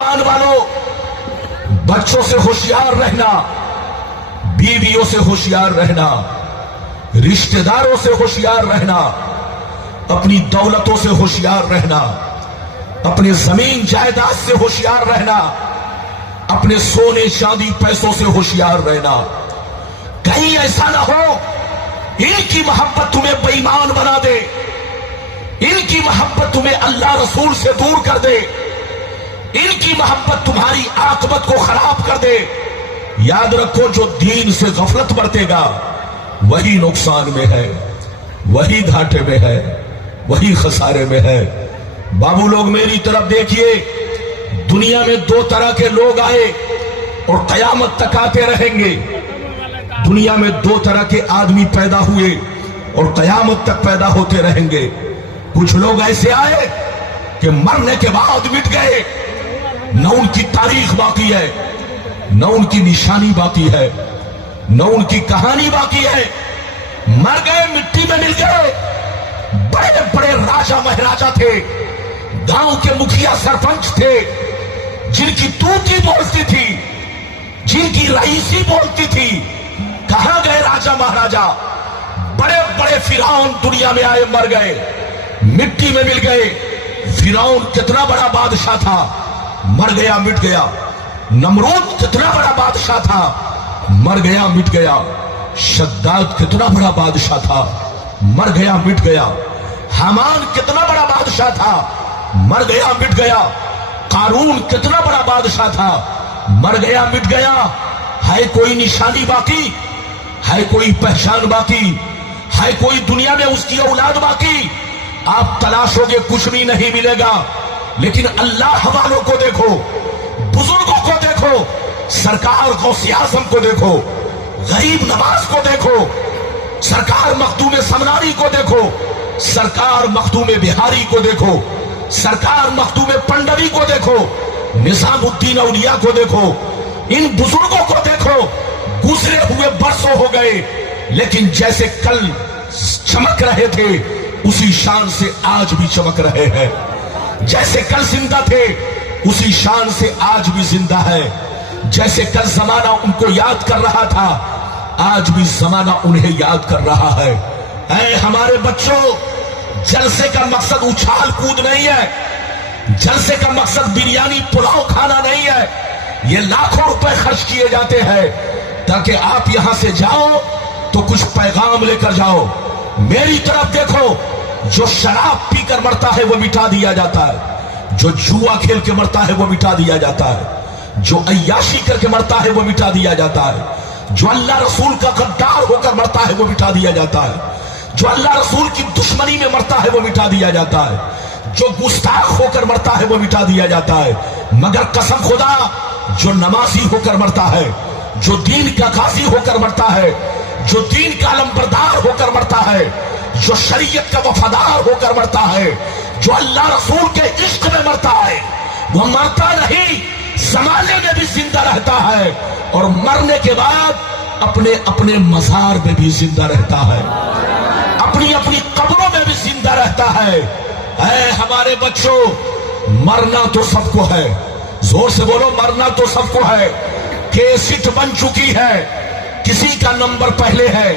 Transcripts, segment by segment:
ईमान वालों, बच्चों से होशियार रहना, बीवियों से होशियार रहना, रिश्तेदारों से होशियार रहना, अपनी दौलतों से होशियार रहना, अपने जमीन जायदाद से होशियार रहना, अपने सोने चांदी पैसों से होशियार रहना। कहीं ऐसा ना हो इनकी मोहब्बत तुम्हें बेईमान बना दे, इनकी मोहब्बत तुम्हें अल्लाह रसूल से दूर कर दे, इनकी मोहब्बत तुम्हारी आकबत को खराब कर दे। याद रखो, जो दीन से गफलत बरतेगा वही नुकसान में है, वही घाटे में है, वही खसारे में है। बाबू लोग मेरी तरफ देखिए, दुनिया में दो तरह के लोग आए और कयामत तक आते रहेंगे। दुनिया में दो तरह के आदमी पैदा हुए और कयामत तक पैदा होते रहेंगे। कुछ लोग ऐसे आए कि मरने के बाद मिट गए, न उनकी तारीख बाकी है, न उनकी निशानी बाकी है, न उनकी कहानी बाकी है। मर गए, मिट्टी में मिल गए। बड़े बड़े राजा महाराजा थे, गांव के मुखिया सरपंच थे, जिनकी तूती बोलती थी, जिनकी रईसी बोलती थी। कहां गए राजा महाराजा? बड़े बड़े फिरौन दुनिया में आए, मर गए, मिट्टी में मिल गए। फिरौन कितना बड़ा बादशाह था, मर गया, मिट गया। नमरूद कितना बड़ा बादशाह था, मर गया, मिट गया। शद्दाद कितना बड़ा बादशाह था, मर गया, मिट गया। हामान कितना बड़ा बादशाह था, मर गया, मिट गया। कारून कितना बड़ा बादशाह था, मर गया, मिट गया। है कोई निशानी बाकी? है कोई पहचान बाकी? है कोई दुनिया में उसकी औलाद बाकी? आप तलाशोगे, कुछ भी नहीं मिलेगा। लेकिन अल्लाह वालों को देखो, बुजुर्गों को देखो, सरकार गौसे आज़म को देखो, गरीब नवाज को देखो, सरकार मखदूम समनारी को देखो, सरकार मखदूम बिहारी को देखो, सरकार मखदूम पंडरी को देखो, निजामुद्दीन औलिया को देखो। इन बुजुर्गों को देखो, गुजरे हुए बरसों हो गए, लेकिन जैसे कल चमक रहे थे उसी शान से आज भी चमक रहे हैं। जैसे कल जिंदा थे उसी शान से आज भी जिंदा है। जैसे कल जमाना उनको याद कर रहा था, आज भी जमाना उन्हें याद कर रहा है। ऐ हमारे बच्चों, जलसे का मकसद उछाल कूद नहीं है, जलसे का मकसद बिरयानी पुलाव खाना नहीं है। ये लाखों रुपए खर्च किए जाते हैं ताकि आप यहां से जाओ तो कुछ पैगाम लेकर जाओ। मेरी तरफ देखो, जो शराब पीकर मरता है वो मिटा दिया जाता है, जो जुआ खेल के मरता है वो मिटा दिया जाता है, जो अय्याशी करके मरता है वो मिटा दिया जाता है, जो अल्लाह रसूल का गद्दार होकर मरता है वो मिटा दिया जाता है, जो अल्लाह रसूल की दुश्मनी में मरता है वो मिटा दिया जाता है, जो गुस्ताख होकर मरता है वो मिटा दिया जाता है। मगर कसम खुदा, जो नमाजी होकर मरता है, जो दीन का गाजी होकर मरता है, जो दीन का अलमबरदार होकर मरता है, जो शरीयत का वफादार होकर मरता है, जो अल्लाह रसूल के इश्क में मरता है, वो मरता नहीं, ज़माने में भी जिंदा रहता है और मरने के बाद अपने अपने मज़ार में भी जिंदा रहता है, अपनी अपनी कब्रों में भी जिंदा रहता है। ऐ हमारे बच्चों, मरना तो सबको है, जोर से बोलो, मरना तो सबको है। केसिट बन चुकी है, किसी का नंबर पहले है,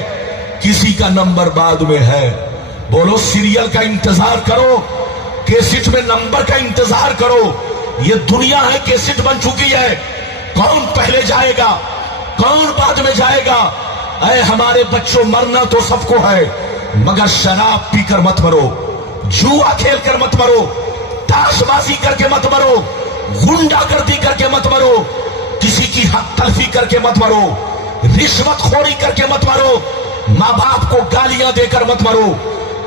किसी का नंबर बाद में है। बोलो, सीरियल का इंतजार करो, केसिट में नंबर का इंतजार करो। ये दुनिया है, केसिट बन चुकी है। कौन पहले जाएगा, कौन बाद में जाएगा? ऐ हमारे बच्चों, मरना तो सबको है, मगर शराब पीकर मत मरो, जुआ खेल कर मत मरो, ताशबाजी करके मत मरो, गुंडागर्दी करके मत मरो, किसी की हक तलफी करके मत मरो, रिश्वतखोरी करके मत मरो, माँ बाप को गालियां देकर मत मरो,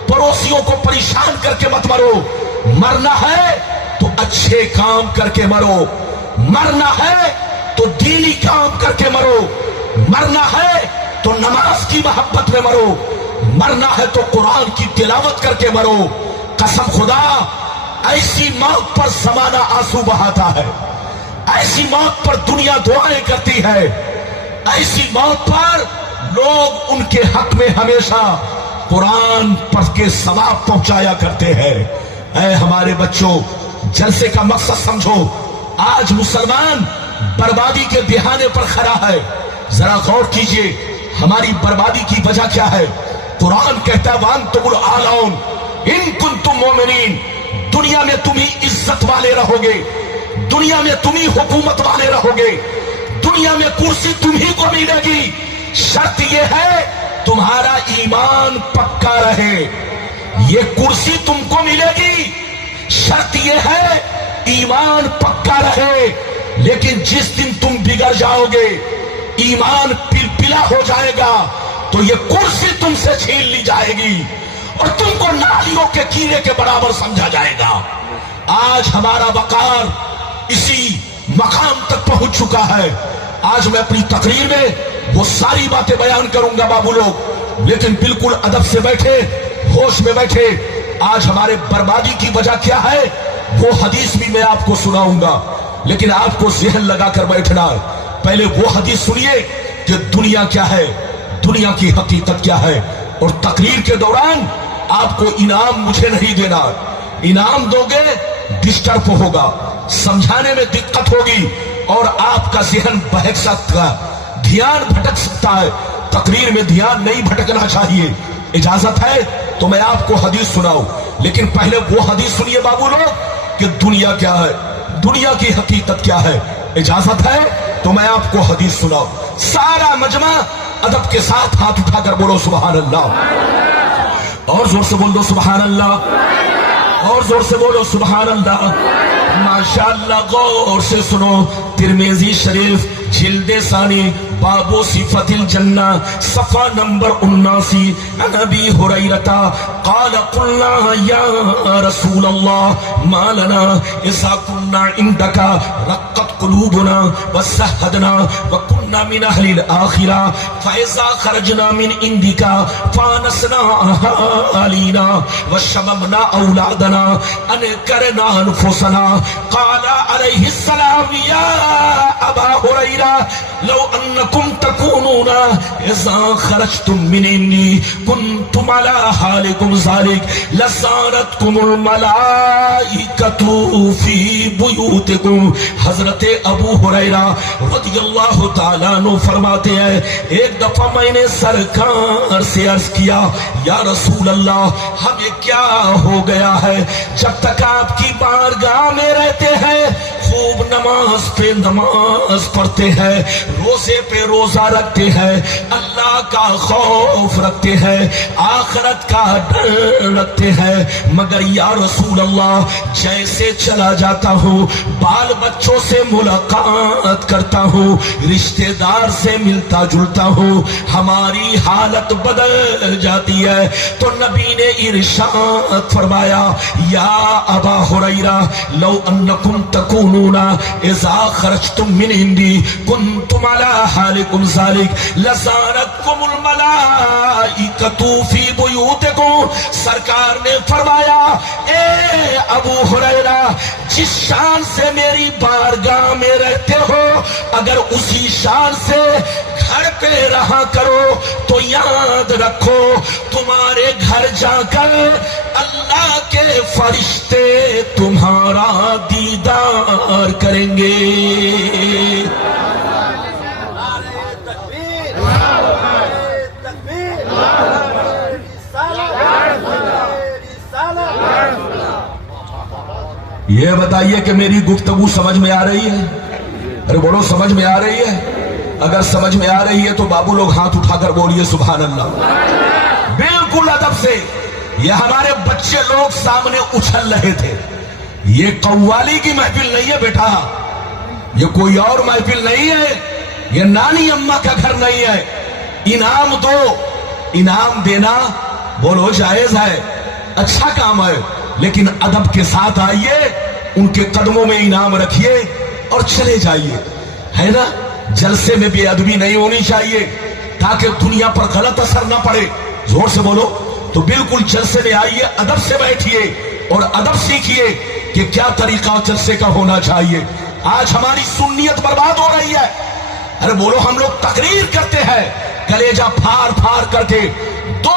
पड़ोसियों को परेशान करके मत मरो। मरना है तो अच्छे काम करके मरो, मरना है तो दीनी काम करके मरो, मरना है तो नमाज की मोहब्बत में मरो, मरना है तो कुरान की तिलावत करके मरो। कसम खुदा, ऐसी मौत पर जमाना आंसू बहाता है, ऐसी मौत पर दुनिया दुआएं करती है, ऐसी मौत पर लोग उनके हक में हमेशा कुरान पढ़ के सवाब पहुंचाया करते हैं। ऐ हमारे बच्चों, जलसे का मकसद समझो, آج مسلمان بربادی کے دہانے پر کھڑا ہے. ذرا غور کیجئے ہماری بربادی کی وجہ کیا ہے. قرآن کہتا ہے وَأَنْتُمُ الْأَعْلَوْنَ إِن كُنتُم مُؤْمِنِينَ. دنیا میں تم ہی عزت والے رہو گے, دنیا میں تم ہی حکومت والے رہو گے, دنیا میں کرسی تم ہی کو ملے گی. شرط یہ ہے تمہارا ایمان پکا رہے. یہ کرسی تم کو ملے گی, شرط یہ ہے ایمان پکا رہے. لیکن جس دن تم بگڑ جاؤ گے, ایمان پلپلا ہو جائے گا, تو یہ کرسی تم سے چھین لی جائے گی اور تم کو نالیوں کے کیڑے کے برابر سمجھا جائے گا. آج ہمارا وقار اسی مقام تک پہنچ چکا ہے. آج میں اپنی تقریر میں وہ ساری باتیں بیان کروں گا بابو لوگ, لیکن بالکل ادب سے بیٹھے, ہوش میں بیٹھے. آج ہمارے بربادی کی وجہ کیا ہے وہ حدیث بھی میں آپ کو سناؤں گا, لیکن آپ کو ذہن لگا کر بیٹھنا. پہلے وہ حدیث سنیے کہ دنیا کیا ہے, دنیا کی حقیقت کیا ہے. اور تقریر کے دوران آپ کو انعام مجھے نہیں دینا. انعام دو گے ڈسٹرب ہوگا, سمجھانے میں دقت ہوگی اور آپ کا ذہن بہک سکتا ہے, دھیان بھٹک سکتا ہے. تقریر میں دھیان نہیں بھٹکنا چاہیے. اجازت ہے تو میں آپ کو حدیث سناؤں, لیکن پہلے وہ حدیث سنیے بابو لوگ کہ دنیا کیا ہے, دنیا کی حقیقت کیا ہے. اجازت ہے تو میں آپ کو حدیث سناؤں. سارا مجمع ادب کے ساتھ ہاتھ اٹھا کر بولو سبحان اللہ, اور زور سے بولو سبحان اللہ, اور زور سے بولو سبحان اللہ. ماشاءاللہ غور سے سنو. ترمذی شریف جلد ثانی باب صفت الجنہ صفحہ نمبر 79. عن ابی ہریرہ قال قلنا یا رسول اللہ ما لنا اذا كنا عندك رقت قلوبنا وسهدنا وكنا من اهل الاخرة فاذا خرجنا من عندك فانسنا اهالينا وشممنا اولادنا انكرنا انفسنا. قال عليه السلام يا ابا هريرة لو انكم تكونون اذا خرجتم من عندي كنتم على حالكم ذلك لزارتكم الملائكة في بيوتكم. حضرت ابو ہریرہ رضی اللہ تعالیٰ عنہ فرماتے ہیں ایک دفعہ میں نے سرکار سے عرض کیا یا رسول اللہ ہمیں کیا ہو گیا ہے, جب تک آپ کی بارگاہ میں رہتے ہیں خوب نماز پہ نماز پڑھتے ہیں, روزے پہ روزہ رکھتے ہیں, اللہ کا خوف رکھتے ہیں, آخرت کا ڈر رکھتے ہیں, مگر یا رسول اللہ جیسے چلا جاتا ہوں بال بچوں سے ملاقات کرتا ہوں, رشتہ دار سے ملتا جلتا ہوں, ہماری حالت بدل جاتی ہے. تو نبی نے ارشاد فرمایا یا ابا ہریرہ لو انکم تکونون اذا خرجتم من عندی کنتم علی حالکم ذلک لزارتکم الملائکۃ فی بیوتکم. سرکار نے فرمایا اے ابو ہریرہ جس شان سے میری بارگاہ میں رہتے ہو اگر اسی شان سے گھر پہ رہا کرو تو یاد رکھو تمہارے گھر جا کر اللہ کے فرشتے تمہارا دیدار کریں گے. یہ بتائیے کہ میری گفتگو سمجھ میں آ رہی ہے؟ ارے بولو سمجھ میں آ رہی ہے؟ اگر سمجھ میں آ رہی ہے تو بابو لوگ ہاتھ اٹھا کر بولیے سبحان اللہ. بالکل ادب سے. یہ ہمارے بچے لوگ سامنے اچھل رہے تھے. یہ قوالی کی محفل نہیں ہے بیٹا, یہ کوئی اور محفل نہیں ہے, یہ نانی اماں کا گھر نہیں ہے. انعام دو, انعام دینا بولو جائز ہے, اچھا کام ہے, لیکن ادب کے ساتھ آئیے, ان کے قدموں میں انعام رکھیے اور چلے جائیے, ہے نا. جلسے میں بے ادبی نہیں ہونی چاہیے تاکہ دنیا پر غلط اثر نہ پڑے. زور سے بولو. تو بالکل جلسے میں آئیے, ادب سے بیٹھیے اور ادب سیکھیے کہ کیا طریقہ جلسے کا ہونا چاہیے. آج ہماری سنیت برباد ہو رہی ہے. ارے بولو ہم لوگ تقریر کرتے ہیں کلیجہ پھاڑ پھاڑ کر کے, دو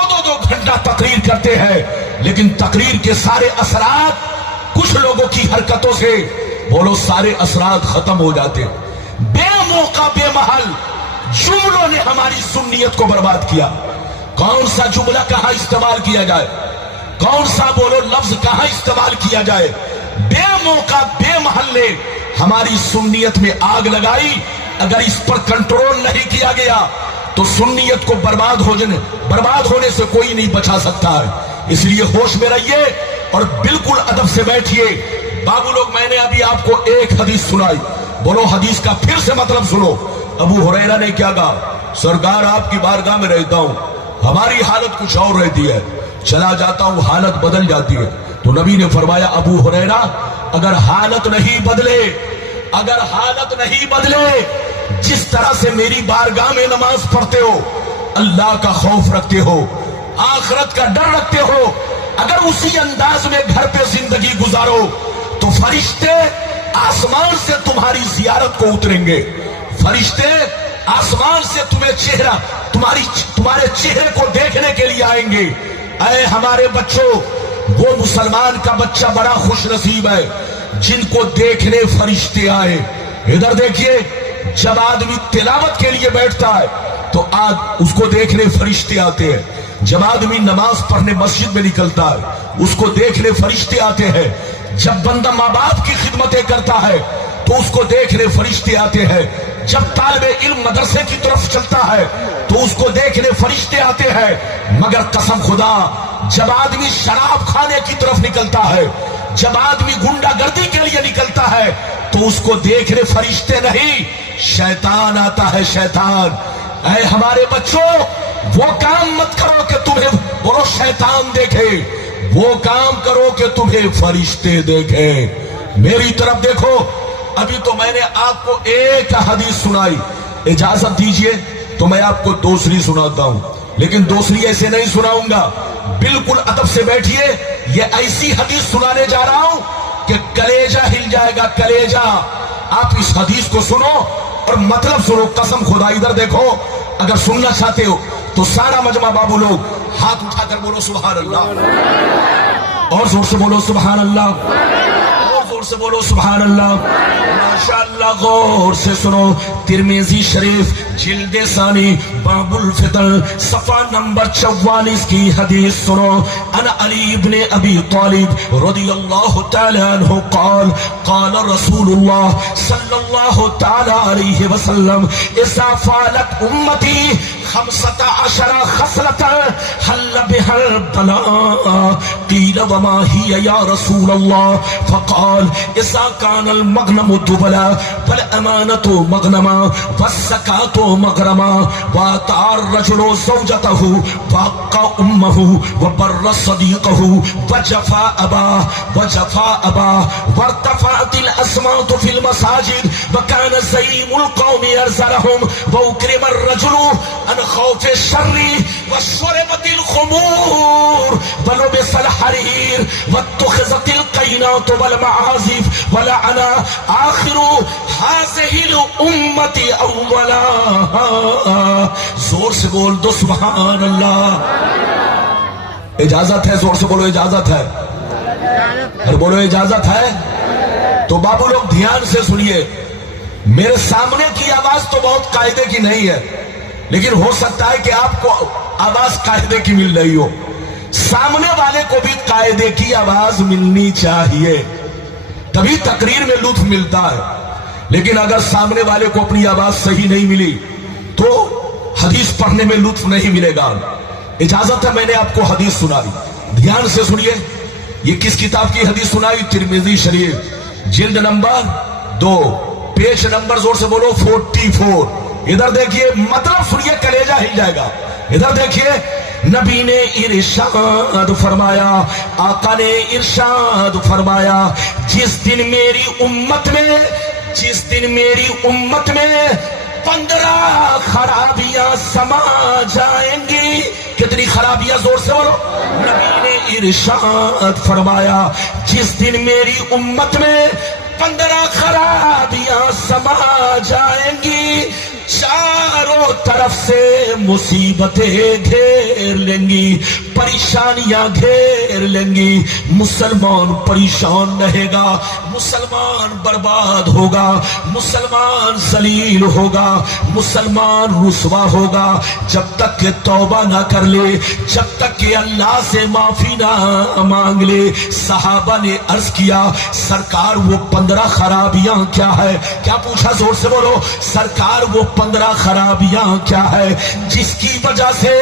گھنٹہ تقریر کرتے ہیں, لیکن تقریر کے سارے اثرات کچھ لوگوں کی حرکتوں سے बोलो सारे असरात खत्म हो जाते। बेमौका बेमहल जुमलों ने हमारी सुन्नियत को बर्बाद किया। कौन सा जुमला कहां इस्तेमाल किया जाए, कौन सा बोलो लफ्ज कहां इस्तेमाल किया जाए, बेमौका बेमहल ने हमारी सुन्नियत में आग लगाई। अगर इस पर कंट्रोल नहीं किया गया तो सुन्नियत को बर्बाद होने से कोई नहीं बचा सकता है। इसलिए होश में रहिए और बिल्कुल अदब से बैठिए। बाबू लोग, मैंने अभी आपको एक हदीस सुनाई, बोलो हदीस का फिर से मतलब सुनो। अबू हुरैरा ने क्या कहा, सरकार आपकी बारगाह में रहता हूं, हमारी हालत कुछ और रहती है, चला जाता हूं हालत बदल जाती है। तो नबी ने फरमाया, अबू हुरैरा अगर हालत नहीं बदले, जिस तरह से मेरी बारगाह में नमाज पढ़ते हो, अल्लाह का खौफ रखते हो, आखिरत का डर रखते हो, अगर उसी अंदाज में घर पे जिंदगी गुजारो तो फरिश्ते आसमान से तुम्हारी जियारत को उतरेंगे। फरिश्ते आसमान से तुम्हारे चेहरे को देखने के लिए आएंगे। ऐ हमारे बच्चों, वो मुसलमान का बच्चा बड़ा खुश नसीब है जिनको देखने फरिश्ते आए। इधर देखिए, जब आदमी तिलावत के लिए बैठता है तो आज उसको देखने फरिश्ते आते हैं। जब आदमी नमाज पढ़ने मस्जिद में निकलता है उसको देखने फरिश्ते आते हैं। जब बंदा माँ बाप की खिदमतें करता है तो उसको देखने फरिश्ते आते हैं। जब तालिबे इल्म मदरसे की तरफ चलता है तो उसको देखने फरिश्ते आते हैं। मगर कसम खुदा, जब आदमी शराब खाने की तरफ निकलता है, जब आदमी गुंडागर्दी के लिए निकलता है तो उसको देखने फरिश्ते नहीं, शैतान आता है, शैतान। ऐ हमारे बच्चों, वो काम मत करो कि तुम्हें बोलो शैतान देखे, वो काम करो कि तुम्हें फरिश्ते देखे। मेरी तरफ देखो, अभी तो मैंने आपको एक हदीस सुनाई, इजाजत दीजिए तो मैं आपको दूसरी सुनाता हूं, लेकिन दूसरी ऐसे नहीं सुनाऊंगा। बिल्कुल अदब से बैठिए। ये ऐसी हदीस सुनाने जा रहा हूं कि कलेजा हिल जाएगा, कलेजा। आप इस हदीस को सुनो और मतलब सुनो, कसम खुदा। इधर देखो, अगर सुनना चाहते हो तो सारा मजमा बाबू लोग हाथ उठाकर बोलो सुभान अल्लाह, और जोर से बोलो सुभान अल्लाह, और जोर से बोलो सुभान अल्लाह। माशाअल्लाह, गौर से सुनो। तिरमिजी शरीफ जिल्दे सानी बाबुल फितर सफा नंबर 44 की हदीस सुनो। अन अली इब्ने अबी तालिब रदियल्लाहु तआला अन्हु क़ाल क़ाल रसूलुल्लाह सल्लल्लाहु तआला अलैहि वसल्लम इज़ा फ़ालत उम्मती 15 खसलतन हल्ल बिहल बला क़ील वमा हिय या रसूलल्लाह फ़क़ाल इज़ा कानल मग़नमु दुबला वल अमानतु मग़नमा वस्ज़कातु मग़रमा वातार रजुलो ज़ौजतहु वक़्क़ा उम्महु वबर्र सदीक़हु वजफ़ा अबा वर्तफ़अतिल अस्मातु फिल मसाजिद वकान ज़ईमुल क़ौमि अरज़लहुम वउक्रिमर रजुलु अन खौफ़ि शर्रि वशुरिबतिल ख़ुमूर वलुबिसल हरीर वत्तुख़िज़तिल क़ैनातु वल मआज़िफ़ वलअना आखिरु हाज़िहिल उम्मति अव्वला। जोर से बोल दो सुभान अल्लाह। इजाजत है, जोर से बोलो इजाजत है, और बोलो इजाजत है। तो बाबू लोग ध्यान से सुनिए, मेरे सामने की आवाज तो बहुत कायदे की नहीं है, लेकिन हो सकता है कि आपको आवाज कायदे की मिल रही हो। सामने वाले को भी कायदे की आवाज मिलनी चाहिए, तभी तकरीर में लुत्फ मिलता है। लेकिन अगर सामने वाले को अपनी आवाज सही नहीं मिली तो हदीस पढ़ने में लुत्फ नहीं मिलेगा। इजाजत है, मैंने आपको हदीस सुनाई, ध्यान से सुनिए। ये किस किताब की हदीस सुनाई? तिरमिजी शरीफ, जिल्द नंबर 2, पेज नंबर जोर से बोलो 44। इधर देखिए, मतलब सुनिए, कलेजा हिल जाएगा। इधर देखिए, नबी ने इरशाद फरमाया, आका ने इरशाद फरमाया, जिस दिन मेरी उम्मत में 15 खराबियां समा जाएंगी। कितनी खराबियां? जोर से बोलो। नबी ने इरशाद फरमाया, जिस दिन मेरी उम्मत में 15 खराबियां समा जाएंगी, चारों तरफ से मुसीबतें घेर लेंगी, परेशानियां घेर लेंगी, मुसलमान परेशान रहेगा, मुसलमान बर्बाद होगा, मुसलमान जलील होगा, मुसलमान रुसवा होगा। जब तक के तौबा ना कर ले, जब तक के अल्लाह से माफी ना मांग ले। सहाबा ने अर्ज किया, सरकार वो 15 खराबियां क्या है? क्या पूछा? जोर से बोलो। सरकार वो 15 खराबियां क्या है जिसकी वजह से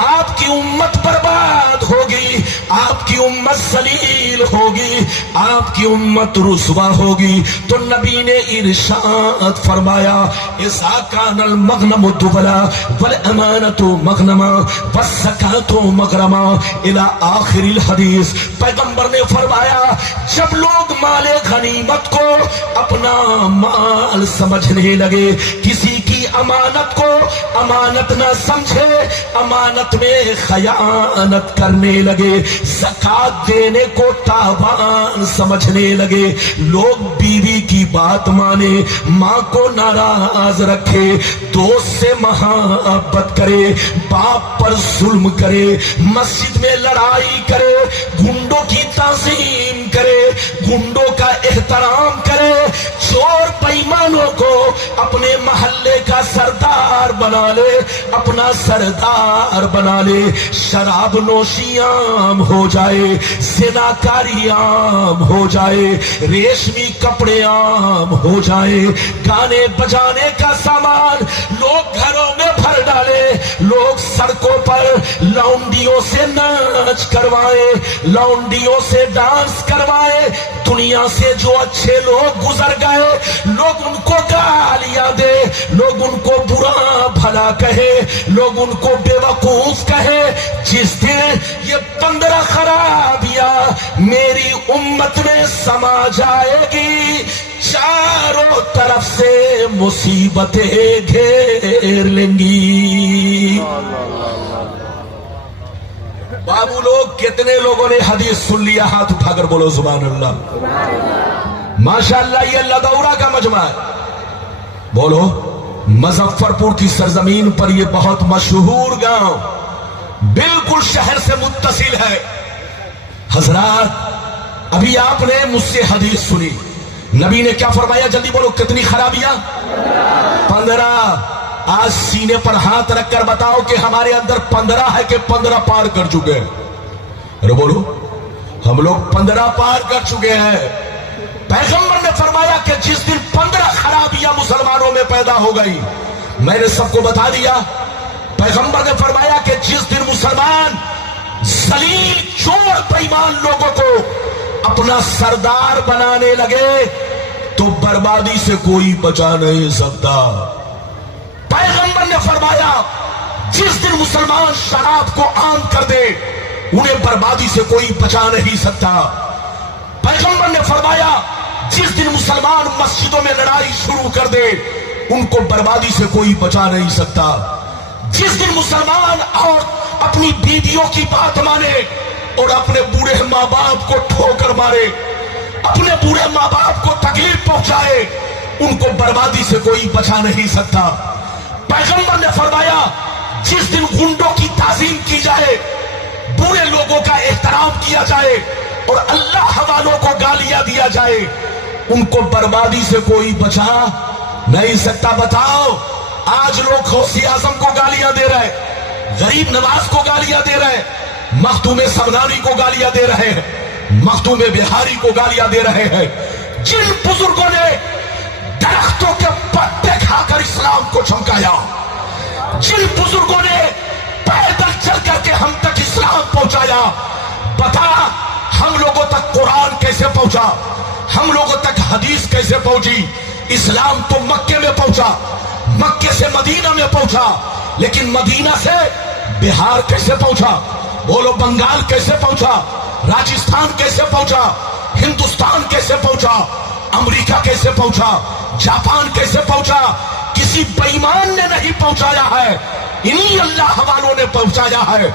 आपकी उम्मत बर्बाद होगी, आपकी उम्मत जलील होगी, आपकी उम्मत रुसवा होगी? तो नबी ने इरशाद फरमाया, इज़ा कानल मगनमु दुबला वल अमानतु मगनमा वज़्ज़कातु मगरमा इला आखिरिल हदीस। पैगंबर ने फरमाया, जब लोग माले गनीमत को अपना माल समझने लगे, किसी की अमानत को अमानत ना समझे, अमानत में खयानत करने लगे, ज़कात देने को तावान समझने लगे, लोग बीवी की बात माने, माँ को नाराज रखे, दोस्त से मोहब्बत करे, बाप पर जुल्म करे, मस्जिद में लड़ाई करे, गुंडों की ताज़ीम करे, गुंडों का एहतराम करे, चोर बेईमानों को अपने महल्ले का सरदार बना ले, अपना सरदार बना ले, शराब नोशी आम हो जाए, ज़िनाकारी आम हो जाए, रेशमी कपड़े आम हो जाए, गाने बजाने का सामान लोग घरों में भर डाले, लोग सड़कों पर लौंडियों से नाच करवाए, लौंडियों से डांस करवाए, दुनिया से जो अच्छे लोग गुजर गए लोग उनको गालियां दे, लोग उनको बुरा भला कहे, लोग उनको बेवकूफ कहे। जिस दिन ये 15 खराबियां मेरी उम्मत में समा जाएगी, चारों तरफ से मुसीबतें घेर लेंगी। बाबू लोग, कितने लोगों ने हदीस सुन लिया? हाथ उठाकर बोलो सुभान अल्लाह। माशाअल्लाह, ये लदौरा का मजमा है। बोलो, मुजफ्फरपुर की सरजमीन पर यह बहुत मशहूर गांव बिल्कुल शहर से मुत्तसिल है। हजरात, अभी आपने मुझसे हदीस सुनी, नबी ने क्या फरमाया? जल्दी बोलो, कितनी खराबियां? 15। आज सीने पर हाथ रखकर बताओ कि हमारे अंदर 15 है कि 15 पार कर चुके हैं? अरे बोलो, हम लोग 15 पार कर चुके हैं। पैगंबर ने फरमाया कि जिस दिन 15 खराबियां मुसलमानों में पैदा हो गई, मैंने सबको बता दिया। पैगंबर ने फरमाया कि जिस दिन मुसलमान जलील चोर बेईमान लोगों को अपना सरदार बनाने लगे तो बर्बादी से कोई बचा नहीं सकता। पैगंबर ने फरमाया, जिस दिन मुसलमान शराब को आम कर दे, उन्हें बर्बादी से कोई बचा नहीं सकता। पैगंबर ने फरमाया, जिस दिन मुसलमान मस्जिदों में लड़ाई शुरू कर दे, उनको बर्बादी से कोई बचा नहीं सकता। जिस दिन मुसलमान और अपनी बीवियों की बात माने और अपने बूढ़े माँ बाप को ठोकर मारे, अपने बूढ़े माँ बाप को तकलीफ पहुंचाए, उनको बर्बादी से कोई बचा नहीं सकता। पैगंबर ने फरमाया, जिस दिन गुंडों की ताजीम की जाए, बुरे लोगों का एहतराम किया जाए और अल्लाह वालों को गालियां दिया जाए, उनको बर्बादी से कोई बचा नहीं सकता। बताओ, आज लोग गौसे आजम को गालियां दे रहे, गरीब नवाज को गालियां दे रहे, मखदूम समदानी को गालियां दे रहे हैं, मखदूम बिहारी को गालियां दे रहे हैं। जिन बुजुर्गों ने दरख्तों के पत्ते खाकर इस्लाम को चमकाया, जिन बुजुर्गों ने पैदल चल करके हम तक इस्लाम पहुंचाया, बता हम लोगों तक कुरान कैसे पहुंचा, हम लोगों तक हदीस कैसे पहुंची? इस्लाम तो मक्के में पहुंचा, मक्के से मदीना में पहुंचा, लेकिन मदीना से बिहार कैसे पहुंचा? बोलो, बंगाल कैसे पहुंचा? राजस्थान कैसे पहुंचा? हिंदुस्तान कैसे पहुंचा? अमेरिका कैसे पहुंचा? जापान कैसे पहुंचा? किसी बेईमान ने नहीं पहुंचाया है, इन्हीं अल्लाह वालों ने पहुंचाया है।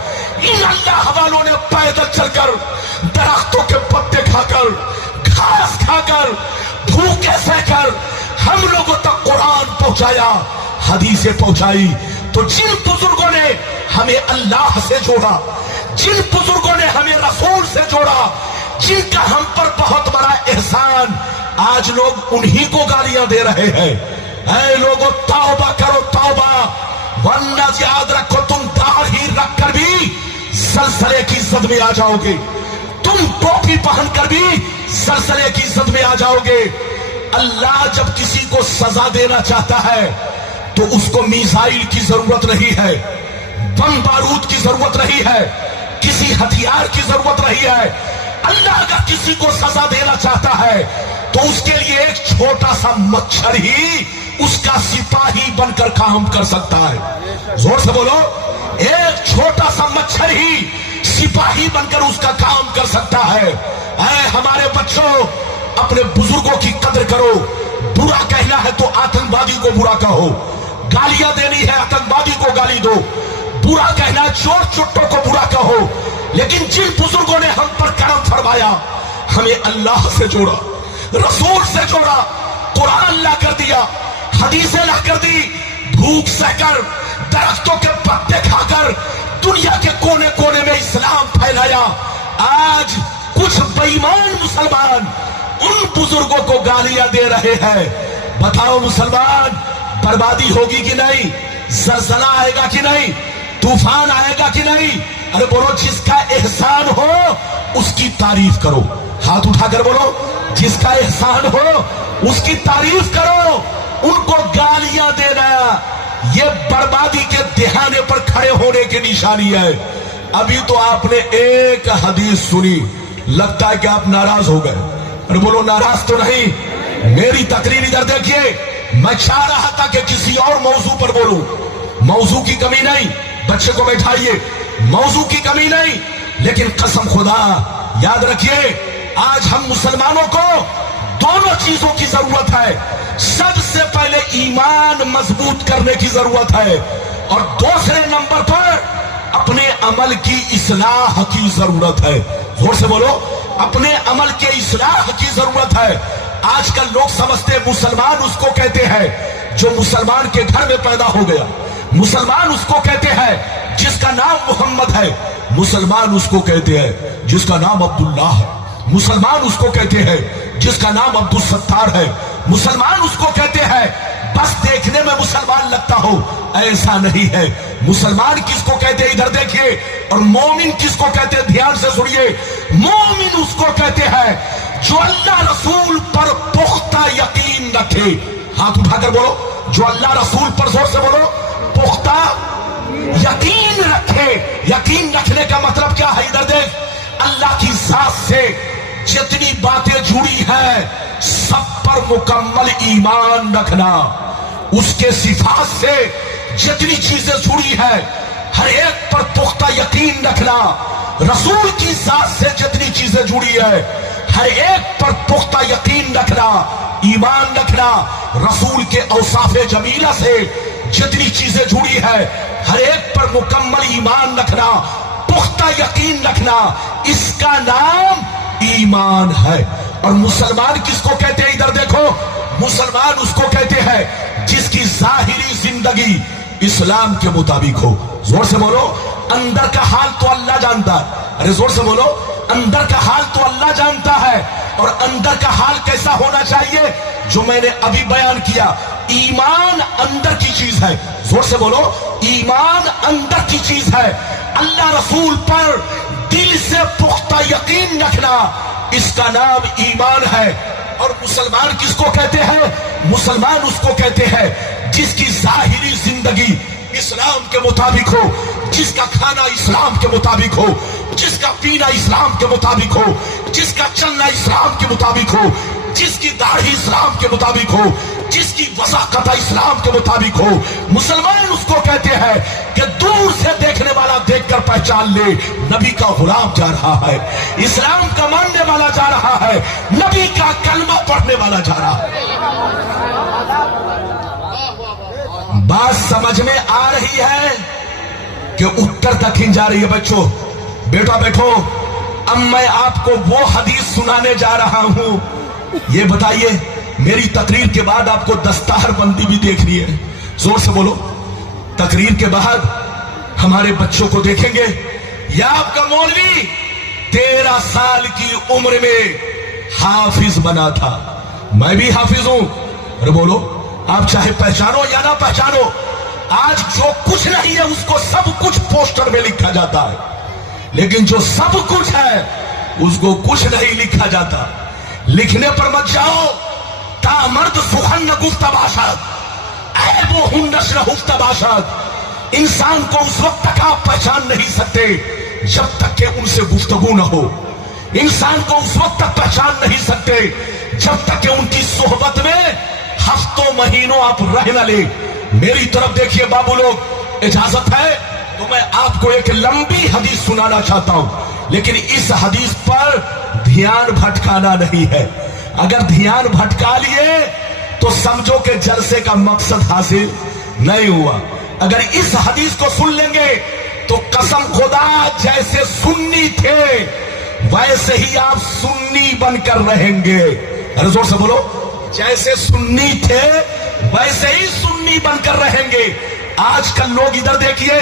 इन अल्लाह वालों ने पैदल चलकर, दरख्तों के पत्ते खाकर, घास खाकर, भूखे सहकर हम लोगों तक कुरान पहुंचाया, हदीसें पहुंचाई। तो जिन बुजुर्गों ने हमें अल्लाह से जोड़ा, जिन बुजुर्गों ने हमें रसूल से जोड़ा, जिनका हम पर बहुत बड़ा एहसान, आज लोग उन्हीं को गालियां दे रहे हैं। ऐ लोगों, तौबा करो तौबा, वरना याद रखो तुम दाढ़ी रखकर भी सलसले की इज्जत में आ जाओगे, तुम टोपी पहनकर भी सलसले की इज्जत में आ जाओगे। अल्लाह जब किसी को सजा देना चाहता है तो उसको मिसाइल की जरूरत नहीं है, बम बारूद की जरूरत नहीं है, किसी हथियार की जरूरत नहीं है। अल्लाह अगर किसी को सजा देना चाहता है तो उसके लिए एक छोटा सा मच्छर ही उसका सिपाही बनकर काम कर सकता है। जोर से बोलो, एक छोटा सा मच्छर ही सिपाही बनकर उसका काम कर सकता है। ऐ हमारे बच्चों, अपने बुजुर्गों की कदर करो। बुरा कहना है तो आतंकवादी को बुरा कहो, गालियां देनी है आतंकवादी को गाली दो, बुरा कहना है चोर चुट्टों को बुरा कहो। लेकिन जिन बुजुर्गों ने हम पर करम फरमाया, हमें अल्लाह से जोड़ा, रसूल से जोड़ा, कुरान अल्लाह कर दिया, हदीसें ला कर दी, भूख सहकर, दरख्तों के पत्ते खाकर दुनिया के कोने कोने में इस्लाम फैलाया। आज कुछ बेईमान मुसलमान उन बुजुर्गों को गालियां दे रहे हैं। बताओ मुसलमान, बर्बादी होगी कि नहीं? जलजला आएगा कि नहीं? तूफान आएगा कि नहीं? अरे बोलो, जिसका एहसान हो उसकी तारीफ करो। हाथ उठाकर बोलो, जिसका एहसान हो उसकी तारीफ करो। उनको गालियां देना ये बर्बादी के दिहाने पर खड़े होने की निशानी है। अभी तो आपने एक हदीस सुनी, लगता है कि आप नाराज हो गए। अरे बोलो, नाराज तो नहीं। मेरी तकरीर इधर देखिए, मैं चाह रहा था कि किसी और मौजू पर बोलूं, मौजू की कमी नहीं, बच्चे को बैठाइए, मौजू की कमी नहीं, लेकिन कसम खुदा याद रखिए, आज हम मुसलमानों को दोनों चीजों की जरूरत है। सबसे पहले ईमान मजबूत करने की जरूरत है, और दूसरे नंबर पर अपने अमल की इस्लाह की जरूरत है। जोर से बोलो, अपने अमल के इस्लाह की जरूरत है। आजकल लोग समझते मुसलमान उसको कहते हैं जो मुसलमान के घर में पैदा हो गया, मुसलमान उसको कहते हैं जिसका नाम मोहम्मद है, मुसलमान उसको कहते हैं जिसका नाम अब्दुल्ला है, मुसलमान उसको कहते हैं जिसका नाम अब्दुल सत्तार है, मुसलमान उसको कहते हैं बस देखने में मुसलमान लगता हो। ऐसा नहीं है। मुसलमान किसको कहते हैं इधर देखिए, और मोमिन किसको कहते हैं ध्यान से सुनिए। मोमिन उसको कहते हैं जो अल्लाह रसूल पर पुख्ता यकीन रखे। हाथ उठाकर बोलो, जो अल्लाह रसूल पर, जोर से बोलो, पुख्ता यकीन रखे। यकीन रखने का मतलब क्या है? इधर देख, अल्लाह की जात से जितनी बातें जुड़ी हैं सब पर मुकम्मल ईमान रखना, उसके सिफात से जितनी चीजें जुड़ी है हर एक पर पुख्ता यकीन रखना, रसूल की जात से जितनी चीजें जुड़ी है हर एक पर पुख्ता यकीन रखना, ईमान रखना, रसूल के औसाफे जमीला से जितनी चीजें जुड़ी है हर एक पर मुकम्मल ईमान रखना, पुख्ता यकीन रखना, इसका नाम ईमान है। और मुसलमान किसको कहते हैं? इधर देखो, मुसलमान उसको कहते हैं जिसकी जाहिरी जिंदगी इस्लाम के मुताबिक हो। जोर से बोलो, अंदर का हाल तो अल्लाह जानता है। अरे जोर से बोलो, अंदर का हाल तो अल्लाह जानता है। और अंदर का हाल कैसा होना चाहिए? जो मैंने अभी बयान किया, ईमान अंदर की चीज है। जोर से बोलो, ईमान अंदर की चीज है। अल्लाह रसूल पर दिल से पुख्ता यकीन रखना, इसका नाम ईमान है। और मुसलमान किसको कहते हैं? मुसलमान उसको कहते हैं जिसकी जाहिरी जिंदगी इस्लाम के मुताबिक हो, जिसका खाना इस्लाम के मुताबिक हो, जिसका पीना इस्लाम के मुताबिक हो, जिसका चलना इस्लाम के मुताबिक हो, जिसकी दाढ़ी इस्लाम के मुताबिक हो, जिसकी वसाकत इस्लाम के मुताबिक हो। मुसलमान उसको कहते हैं कि दूर से देखने वाला देखकर पहचान ले, नबी का गुलाम जा रहा है, इस्लाम का मानने वाला जा रहा है, नबी का कलमा पढ़ने वाला जा रहा है। बात समझ में आ रही है कि उत्तर तक ही जा रही है? बच्चों, बेटा बैठो, अब मैं आपको वो हदीस सुनाने जा रहा हूं। ये बताइए, मेरी तकरीर के बाद आपको दस्तार बंदी भी देखनी है। जोर से बोलो, तकरीर के बाद हमारे बच्चों को देखेंगे, یا آپ کا مولوی 13 سال کی عمر میں حافظ بنا تھا. میں بھی حافظ ہوں. ارے بولو, آپ چاہے پہچانو یا نہ پہچانو, آج جو کچھ نہیں ہے اس کو سب کچھ پوسٹر میں لکھا جاتا ہے, لیکن جو سب کچھ ہے اس کو کچھ نہیں لکھا جاتا. لکھنے پر مت جاؤ. تا مرد سخن گفت باشد, عیب و ہنش نہفت باشد. انسان کو اس وقت تک آپ پہچان نہیں سکتے جب تک کہ ان سے گفتگو نہ ہو. انسان کو اس وقت تک پہچان نہیں سکتے جب تک کہ ان کی صحبت میں ہفتوں مہینوں آپ رہ نہ لیں. میری طرف دیکھیے بابو لوگ, اجازت ہے تو میں آپ کو ایک لمبی حدیث سنانا چاہتا ہوں, لیکن اس حدیث پر دھیان بھٹکانا نہیں ہے. اگر دھیان بھٹکا لیے تو سمجھو کہ جلسے کا مقصد حاصل نہیں ہوا. اگر اس حدیث کو سن لیں گے تو قسم خدا جیسے سنی تھے ویسے ہی آپ سنی بن کر رہیں گے. ارے زور سے بولو, جیسے سنی تھے ویسے ہی سنی بن کر رہیں گے. آج کل لوگ ادھر دیکھیے,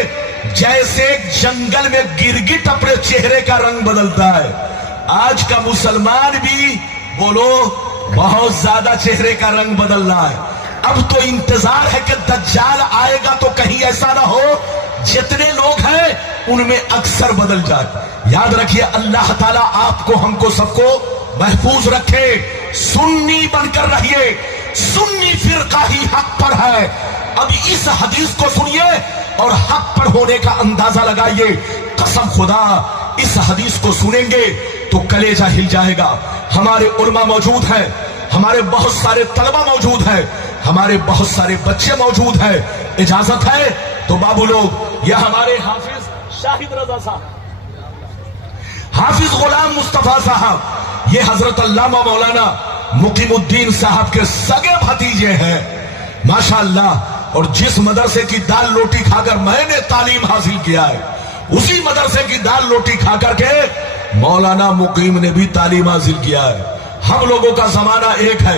جیسے جنگل میں گرگٹ اپنے چہرے کا رنگ بدلتا ہے, آج کا مسلمان بھی بولو بہت زیادہ چہرے کا رنگ بدل رہا ہے. اب تو انتظار ہے کہ دجال آئے گا تو کہیں ایسا نہ ہو جتنے لوگ ہیں ان میں اکثر بدل جائے. یاد رکھیے, اللہ تعالیٰ آپ کو, ہم کو, سب کو محفوظ رکھے. سنی بن کر رہیے. سنی فرقہ ہی حق پر ہے. اب اس حدیث کو سنیے اور حق پر ہونے کا اندازہ لگائیے. قسم خدا اس حدیث کو سنیں گے تو کلیجہ ہل جائے گا. ہمارے علماء موجود ہیں, ہمارے بہت سارے طلبہ موجود ہیں, ہمارے بہت سارے بچے موجود ہیں. اجازت ہے تو بابو لوگ, یہ ہمارے حافظ شاہد رضا صاحب, حافظ غلام مصطفیٰ صاحب, یہ حضرت علامہ مولانا مقیم الدین صاحب کے سگے بھتیجے ہیں ماشاءاللہ. اور جس مدرسے کی دال روٹی کھا کر میں نے تعلیم حاصل کیا ہے, اسی مدرسے کی دال روٹی کھا کر کے مولانا مقیم نے بھی تعلیم حاصل کیا ہے. ہم لوگوں کا زمانہ ایک ہے.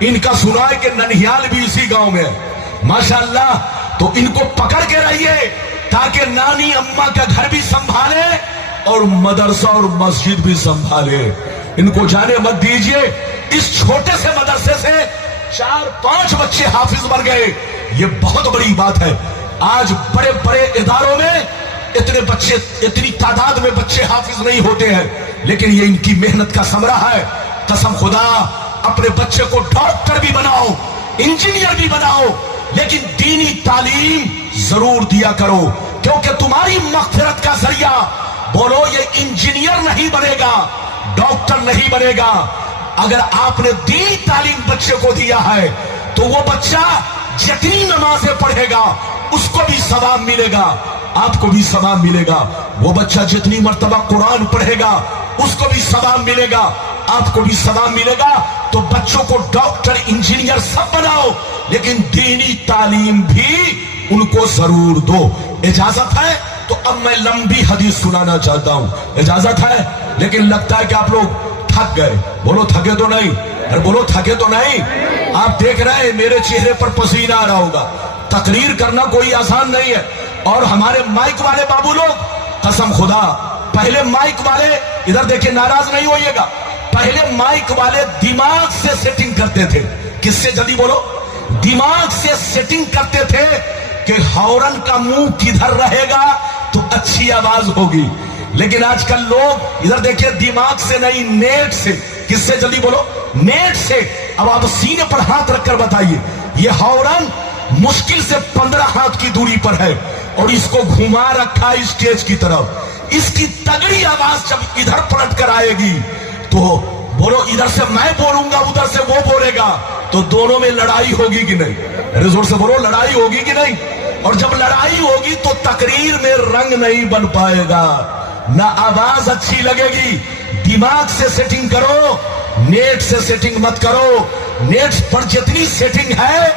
ان کا سنا ہے کہ ننہیال بھی اسی گاؤں میں ماشاءاللہ. تو ان کو پکڑ کے رہیے تاکہ نانی اماں کا گھر بھی سنبھالے اور مدرسہ اور مسجد بھی سنبھالے. ان کو جانے مت دیجئے. اس چھوٹے سے مدرسے سے 4-5 بچے حافظ بن گئے, یہ بہت بڑی بات ہے. آج بڑے بڑے اداروں میں اتنے بچے, اتنی تعداد میں بچے حافظ نہیں ہوتے ہیں, لیکن یہ ان کی محنت کا ثمرہ ہے. قسم خدا اپنے بچے کو ڈاکٹر بھی بناؤ, انجینئر بھی بناؤ, لیکن دینی تعلیم ضرور دیا کرو, کیونکہ تمہاری مغفرت کا ذریعہ, بولو, یہ انجینئر نہیں بنے گا, ڈاکٹر نہیں بنے گا. اگر آپ نے دینی تعلیم بچے کو دیا ہے تو وہ بچہ جتنی نمازیں پڑھے گا اس کو بھی ثواب ملے گا, آپ کو بھی ثواب ملے گا. وہ بچہ جتنی مرتبہ قرآن پڑھے گا اس کو بھی ثواب ملے گا, آپ کو بھی ثواب ملے گا. تو بچوں کو ڈاکٹر, انجینئر سب بناؤ, لیکن دینی تعلیم بھی ان کو ضرور دو. اجازت ہے تو اب میں لمبی حدیث سنانا چاہتا ہوں. اجازت ہے, لیکن لگتا ہے کہ آپ لوگ تھک گئے. بولو تھکے تو نہیں, ارے بولو تھکے تو نہیں. آپ دیکھ رہے ہیں میرے چہرے پر پسینہ آ رہا ہوگا. تقریر کرنا کوئی آسان نہیں ہے. اور ہمارے مائک والے بابو لوگ, قسم خدا پہلے مائک والے, ادھر دیکھیں ناراض نہیں ہوئیے گا, پہلے مائک والے دماغ سے سیٹنگ کرتے تھے. کس سے, جلدی بولو, دماغ سے سیٹنگ کرتے تھے کہ ہارن کا منہ کدھر رہے گا تو اچھی آواز ہوگی. لیکن آج کل لوگ ادھر دیکھیں دماغ سے نہیں, نیٹ سے. کس سے, جلدی بولو, نیٹ سے. اب آپ سینے پر ہاتھ رکھ کر بتائیے, یہ ہارن مشکل سے 15 ہاتھ کی دوری پر ہے اور اس کو گھما رکھا اسٹیج کی طرف. اس کی تگڑی آواز جب ادھر پلٹ کر آئے گی تو بولو, ادھر سے میں بولوں گا, ادھر سے وہ بولے گا, تو دونوں میں لڑائی ہوگی کہ نہیں؟ زور سے بولو, لڑائی ہوگی کہ نہیں؟ اور جب لڑائی ہوگی تو تقریر میں رنگ نہیں بن پائے گا, نہ آواز اچھی لگے گی. دماغ سے سیٹنگ کرو, نیٹ سے سیٹنگ مت کرو. نیٹ پر جتنی سیٹنگ ہے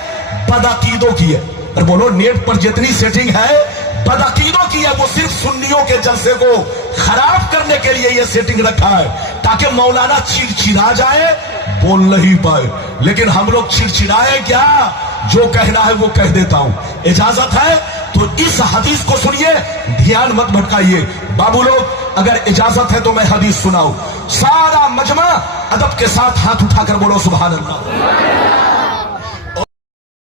بدعقیدوں کی ہے. اور بولو, نیٹ پر جتنی سیٹنگ ہے بدعقیدوں کی ہے. وہ صرف سنیوں کے جلسے کو خراب کرنے کے لیے یہ سیٹنگ رکھا ہے تاکہ مولانا چڑچڑا جائے, بول نہیں پائے. لیکن ہم لوگ چڑچڑائے کیا, جو کہنا ہے وہ کہہ دیتا ہوں. اجازت ہے تو اس حدیث کو سنیے, دھیان مت بھٹکائیے. بابو لوگ اگر اجازت ہے تو میں حدیث سناؤں. سارا مجمع ادب کے ساتھ ہاتھ اٹھا کر بولو سبحان اللہ.